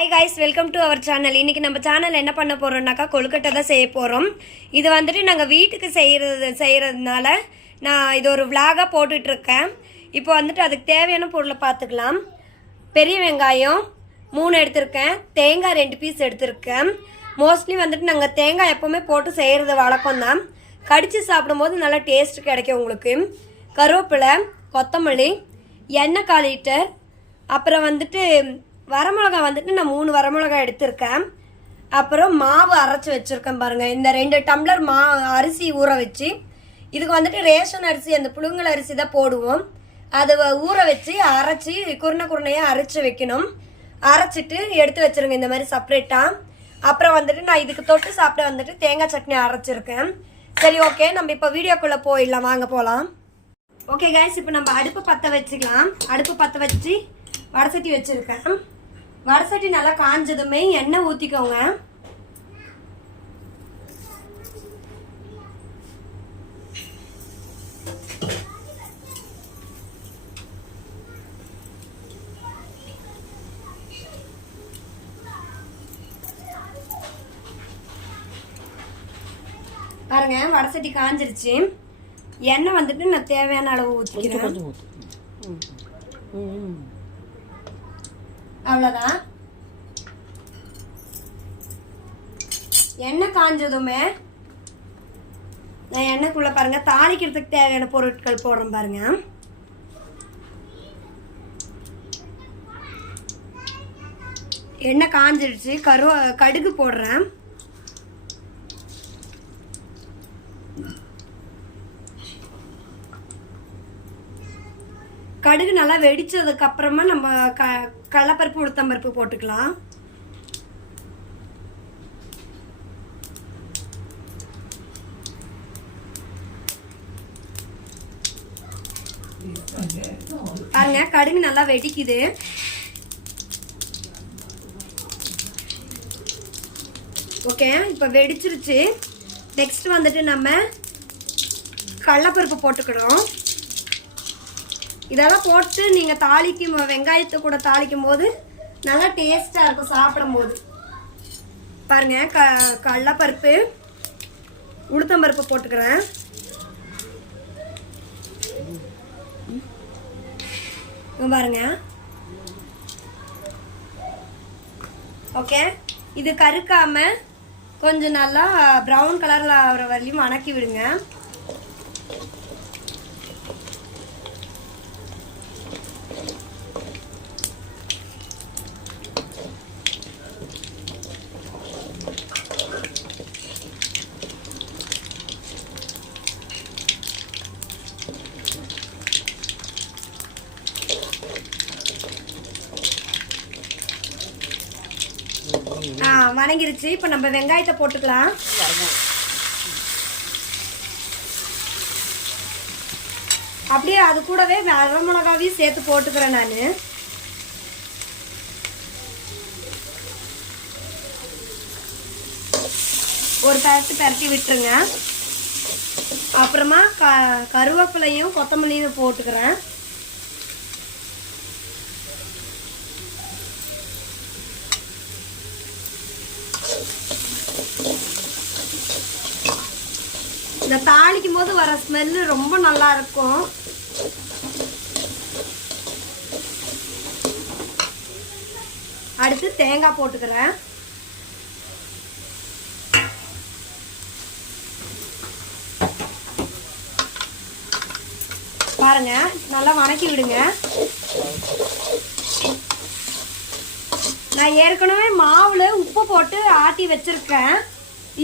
Hi guys welcome to our channel இன்றைக்கி நம்ம channel என்ன பண்ண போகிறோம்னாக்கா கொழுக்கட்டை தான் செய்ய போகிறோம் இது வந்துட்டு நாங்கள் வீட்டுக்கு செய்கிறது செய்கிறதுனால நான் இது ஒரு விளாகாக போட்டுட்ருக்கேன். இப்போ வந்துட்டு அதுக்கு தேவையான பொருளை பார்த்துக்கலாம். பெரிய வெங்காயம் மூணு எடுத்திருக்கேன். தேங்காய் ரெண்டு பீஸ் எடுத்திருக்கேன். மோஸ்ட்லி வந்துட்டு நாங்கள் தேங்காய் எப்போவுமே போட்டு செய்கிறது வழக்கம் தான் கடித்து சாப்பிடும்போது நல்லா டேஸ்ட் கிடைக்கும் உங்களுக்கு. கருவேப்பிலை கொத்தமல்லி எண்ணெய் கால் லிட்டர் அப்புறம் வந்துட்டு வரமிளகா வந்துட்டு நான் மூணு வரமிளகா எடுத்திருக்கேன். அப்புறம் மாவு அரைச்சி வச்சுருக்கேன் பாருங்கள் இந்த ரெண்டு டம்ளர் மா அரிசி ஊற வச்சு இதுக்கு வந்துட்டு ரேஷன் அரிசி அந்த புழுங்கல் அரிசி தான் போடுவோம். அதை வ- ஊற வச்சு அரைச்சி குருணை குருணையாக அரைச்சி வைக்கணும். அரைச்சிட்டு எடுத்து வச்சிருங்க இந்த மாதிரி செப்பரேட்டாக அப்புறம் வந்துட்டு நான் இதுக்கு தொட்டு சாப்பிட வந்துட்டு தேங்காய் சட்னி அரைச்சிருக்கேன். சரி ஓகே நம்ம இப்போ வீடியோக்குள்ளே போயிடலாம். வாங்க போகலாம் ஓகே கைஸ் இப்போ நம்ம அடுப்பு பற்ற வச்சுக்கலாம். அடுப்பு பற்ற வச்சு வடசட்டி வச்சுருக்கேன். வடசட்டி நல்லா காஞ்சதுமே எண்ணெய் ஊற்றிக்கோங்க பாருங்க வடசட்டி காஞ்சிருச்சு. எண்ணெய் வந்துட்டு நான் தேவையான அளவு ஊற்றிக்கிறேன் கொஞ்சம் ஊற்று ம் ம் அவ்வளோதான் எண்ணெய் காஞ்சதுமே நான் எண்ணெய்க்குள்ள பாருங்க தாளிக்கிறதுக்கு தேவையான பொருட்கள் போடுறேன் பாருங்க. எண்ணெய் காஞ்சிடுச்சு கரு கடுகு போடுறேன். கடுகு நல்லா வெடிச்சதுக்கு அப்புறமா நம்ம க கடலப்பருப்பு உளுத்தம்பருப்பு போட்டுக்கலாம். பாருங்க கடுகு நல்லா வெடிக்குது. ஓகே இப்போ வெடிச்சிருச்சு. நெக்ஸ்ட் வந்துட்டு நம்ம கடலப்பருப்பு போட்டுக்கிறோம் இதெல்லாம் போட்டு நீங்கள் தாளிக்கும் வெங்காயத்தை கூட தாளிக்கும் போது நல்லா டேஸ்ட்டாக இருக்கும் சாப்பிடும் போது பாருங்கள் க கடலப்பருப்பு உளுத்தம்பருப்பு போட்டுக்கிறேன். பாருங்க. ஓகே இது கருக்காமல் கொஞ்சம் நல்லா ப்ரௌன் கலரில் ஆகிற வரலையும் வணக்கி விடுங்க. ஆ வணங்கிருச்சு. இப்போ நம்ம வெங்காயத்தை போட்டுக்கலாம். அப்படியே அது கூடவே அரை மிளகாவையும் சேர்த்து போட்டுக்கிறேன் நான். ஒரு பரட்டு பரட்டி விட்டுருங்க. அப்புறமா க கருவேப்பிலையும் கொத்தமல்லியும் போட்டுக்கிறேன். இந்த தாளிக்கும் போது வர ஸ்மெல்லு ரொம்ப நல்லா இருக்கும். அடுத்து தேங்காய் போட்டுக்கிறேன். பாருங்க நல்லா வணக்கி விடுங்க. நான் ஏற்கனவே மாவுல உப்பு போட்டு ஆட்டி வச்சிருக்கேன்.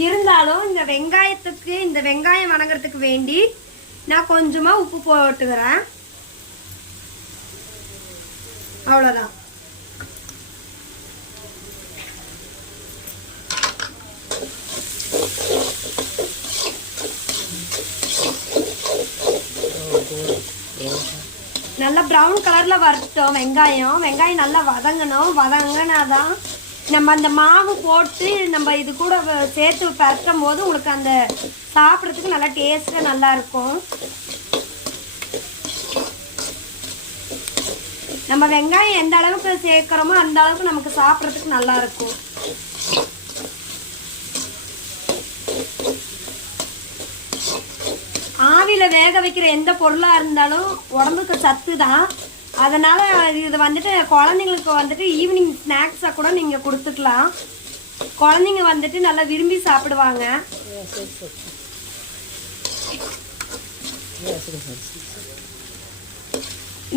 இருந்தாலும் இந்த வெங்காயத்துக்கு இந்த வெங்காயம் வணங்குறதுக்கு வேண்டி நான் கொஞ்சமா உப்பு போட்டுக்கிறேன். அவ்வளோதான் நல்லா ப்ரௌன் கலர்ல வரட்டும் வெங்காயம். வெங்காயம் நல்லா வதங்கணும். வதங்கினாதான் நம்ம அந்த மாவு போட்டு நம்ம இது கூட சேர்த்து பறக்கும் போது உங்களுக்கு அந்த சாப்பிட்றதுக்கு நல்லா டேஸ்ட்டாக நல்லா இருக்கும். நம்ம வெங்காயம் எந்த அளவுக்கு சேர்க்குறோமோ அந்த அளவுக்கு நமக்கு சாப்பிட்றதுக்கு நல்லா இருக்கும். ஆவியில் வேக வைக்கிற எந்த பொருளாக இருந்தாலும் உடம்புக்கு சத்து தான் அதனால் இது வந்துட்டு குழந்தைங்களுக்கு வந்துட்டு ஈவினிங் ஸ்நாக்ஸாக கூட நீங்கள் கொடுத்துக்கலாம். குழந்தைங்க வந்துட்டு நல்லா விரும்பி சாப்பிடுவாங்க.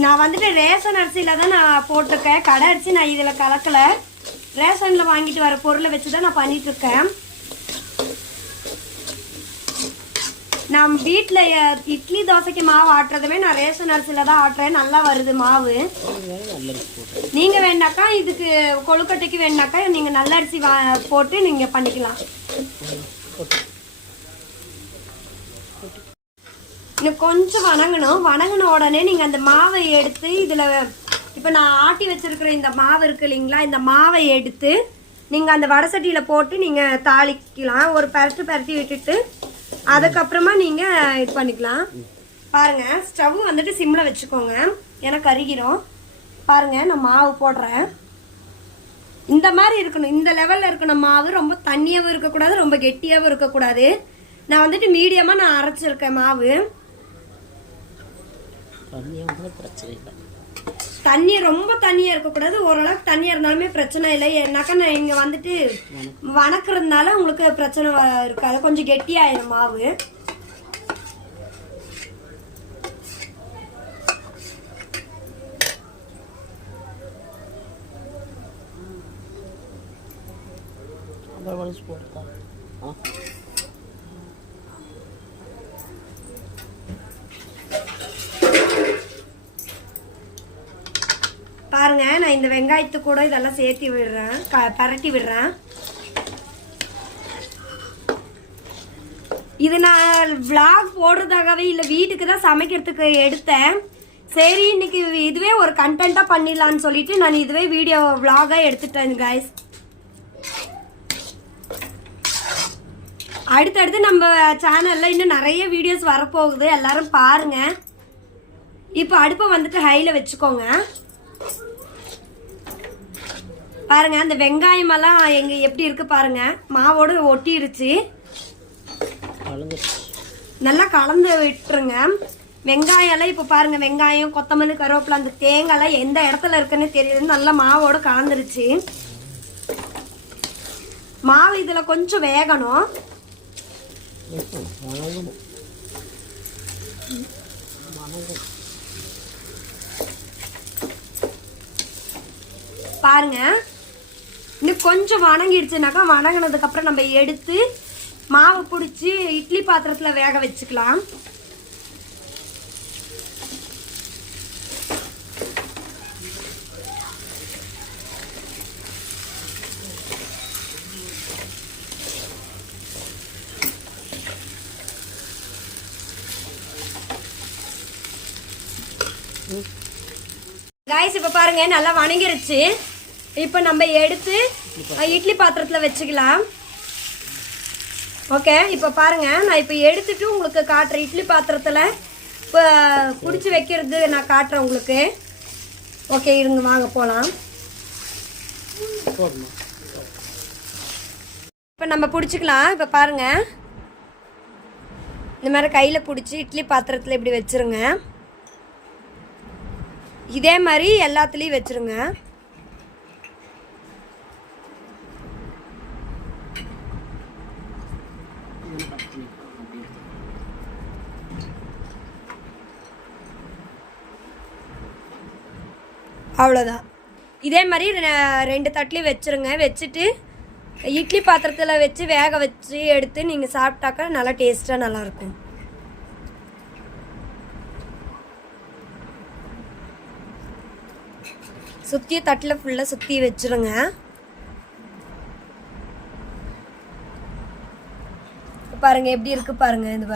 நான் வந்துட்டு ரேஷன் அரிசியில் தான் நான் போட்டிருக்கேன். கடை அரிசி நான் இதில் கலக்கலை. ரேஷனில் வாங்கிட்டு வர பொருளை வச்சு தான் நான் பண்ணிகிட்ருக்கேன் நான் வீட்டில் இட்லி தோசைக்கு மாவு ஆட்டுறதுமே நான் ரேஷன் அரிசியில் தான் ஆட்டுறேன். நல்லா வருது மாவு. நீங்கள் வேணாக்கா இதுக்கு கொழுக்கட்டைக்கு வேணாக்கா நீங்கள் நல்ல அரிசி வா போட்டு நீங்கள் பண்ணிக்கலாம். இன்னும் கொஞ்சம் வணங்கணும். வணங்கின உடனே நீங்கள் அந்த மாவை எடுத்து இதில் இப்போ நான் ஆட்டி வச்சிருக்கிற இந்த மாவு இருக்கு இல்லைங்களா இந்த மாவை எடுத்து நீங்கள் அந்த வடை சட்டியில் போட்டு நீங்கள் தாளிக்கலாம். ஒரு பரட்டு பரட்டி விட்டுட்டு அதுக்கப்புறமா நீங்கள் இது பண்ணிக்கலாம். பாருங்கள் ஸ்டவ் வந்துட்டு சிம்ல வச்சுக்கோங்க. ஏன்னா கருகிரும். பாருங்கள் நான் மாவு போடுறேன். இந்த மாதிரி இருக்கணும். இந்த லெவலில் இருக்கணும் மாவு. ரொம்ப தண்ணியாகவும் இருக்கக்கூடாது ரொம்ப கெட்டியாகவும் இருக்கக்கூடாது. நான் வந்துட்டு மீடியமாக நான் அரைச்சிருக்கேன் மாவு. பிரச்சனை இல்லை. தண்ணி ரொம்ப தண்ணியாக இருக்கக்கூடாது ஓரளவுக்கு தண்ணியாக இருந்தாலுமே பிரச்சனை இல்லை. ஏன்னாக்கா நான் இங்கே வந்துட்டு வணக்கிறதுனால உங்களுக்கு பிரச்சனை இருக்காது. கொஞ்சம் கெட்டியாயிரும் மாவு. போட்டு பாருங்கள் பாருங்க நான் இந்த வெங்காயத்து கூட இதெல்லாம் சேர்த்து விடுறேன். க பரட்டி விடுறேன். இது நான் விளாக் போடுறதாகவே இல்லை வீட்டுக்கு தான் சமைக்கிறதுக்கு எடுத்தேன். சரி இன்னைக்கு இதுவே ஒரு கண்டென்ட்டாக பண்ணிடலான்னு சொல்லிட்டு நான் இதுவே வீடியோ விளாகாக எடுத்துட்டேன் காய்ஸ் அடுத்தடுத்து நம்ம சேனலில் இன்னும் நிறைய வீடியோஸ் வரப்போகுது. எல்லாரும் பாருங்கள் இப்போ அடுப்பை வந்துட்டு ஹையில் வச்சுக்கோங்க. பாருங்க அந்த வெங்காயமெல்லாம் எங்க எப்படி இருக்கு பாருங்க. மாவோடு ஒட்டிருச்சு நல்லா கலந்து விட்டுருங்க. வெங்காயம் எல்லாம் இப்போ பாருங்க வெங்காயம் கொத்தமல்லி கருவேப்பிலை அந்த தேங்காய்லாம் எந்த இடத்துல இருக்குன்னு தெரியுது. நல்லா மாவோட கலந்துருச்சு. மாவு இதில் கொஞ்சம் வேகணும். பாருங்கள் பாருங்க. இன்னும் கொஞ்சம் வணங்கிடுச்சுனாக்கா வணங்கினதுக்கப்புறம் நம்ம எடுத்து மாவு பிடிச்சி இட்லி பாத்திரத்துல வேக வச்சுக்கலாம். காய்ஸ் இப்போ பாருங்க நல்லா வணங்கிருச்சு. இப்போ நம்ம எடுத்து இட்லி பாத்திரத்தில் வச்சுக்கலாம். ஓகே இப்போ பாருங்க. நான் இப்போ எடுத்துட்டு உங்களுக்கு காட்டுறேன். இட்லி பாத்திரத்தில் இப்போ பிடிச்சி வைக்கிறது நான் காட்டுறேன் உங்களுக்கு. ஓகே இருங்க வாங்க போகலாம் இப்போ நம்ம பிடிச்சிக்கலாம். இப்போ பாருங்க. இந்த மாதிரி கையில் பிடிச்சி இட்லி பாத்திரத்தில் இப்படி வச்சிருங்க. இதே மாதிரி எல்லாத்துலேயும் வச்சிருங்க. அவ்வளோதான் இதே மாதிரி ரெ- ரெண்டு தட்டிலையும் வச்சுருங்க. வச்சுட்டு இட்லி பாத்திரத்தில் வச்சு வேக வச்சு எடுத்து நீங்கள் சாப்பிட்டாக்கா நல்லா டேஸ்ட்டாக நல்லாயிருக்கும். சுற்றி தட்டில் ஃபுல்லாக சுற்றி வச்சுருங்க. பாருங்க எப்படி இருக்கு பாருங்க இது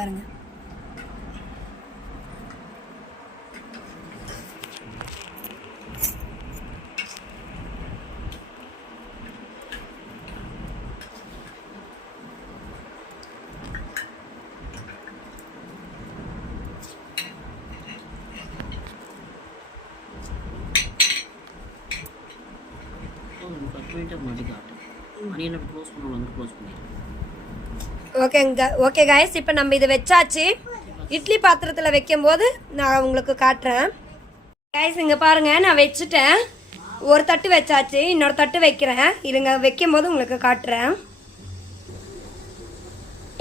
பாருங்க மறுபடியும் காட்டு மணியில் க்ளோஸ் வந்து க்ளோஸ் பண்ணிடுறேன் ஓகேங்க ஓகே காய்ஸ் இப்போ நம்ம இதை வச்சாச்சு. இட்லி பாத்திரத்தில் வைக்கும்போது நான் உங்களுக்கு காட்டுறேன். காய்ஸ் இங்கே பாருங்க நான் வச்சுட்டேன். ஒரு தட்டு வச்சாச்சு இன்னொரு தட்டு வைக்கிறேன். இருங்க வைக்கும்போது உங்களுக்கு காட்டுறேன்.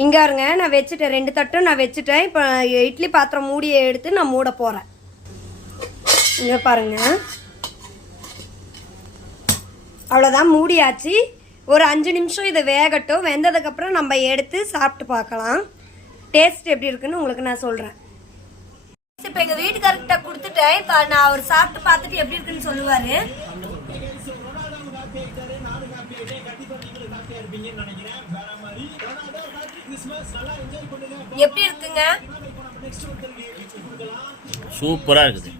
இங்கே பாருங்க நான் வச்சுட்டேன். ரெண்டு தட்டும் நான் வச்சுட்டேன். இப்போ இட்லி பாத்திரம் மூடியை எடுத்து நான் மூட போகிறேன் இங்கே பாருங்க. அவ்வளோதான் மூடியாச்சு. ஒரு அஞ்சு நிமிஷம் இது வேகட்டும். வெந்ததுக்கப்புறம் நம்ம எடுத்து சாப்பிட்டு பார்க்கலாம். டேஸ்ட் எப்படி இருக்குன்னு உங்களுக்கு நான் சொல்கிறேன் இப்போ எங்கள் வீட்டுக்காரர்கிட்ட கொடுத்துட்டேன். இப்போ நான் அவர் சாப்பிட்டு பார்த்துட்டு எப்படி இருக்குன்னு சொல்லுவார். எப்படி இருக்குங்க? சூப்பராக இருக்குது.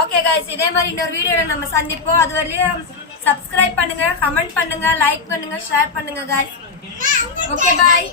Okay guys. இதே மாதிரி இன்னொரு வீடியோல நம்ம சந்திப்போம். அது வரையும் சப்ஸ்கிரைப் பண்ணுங்க கமெண்ட் பண்ணுங்க லைக் பண்ணுங்க ஷேர் பண்ணுங்க ஓகே பாய்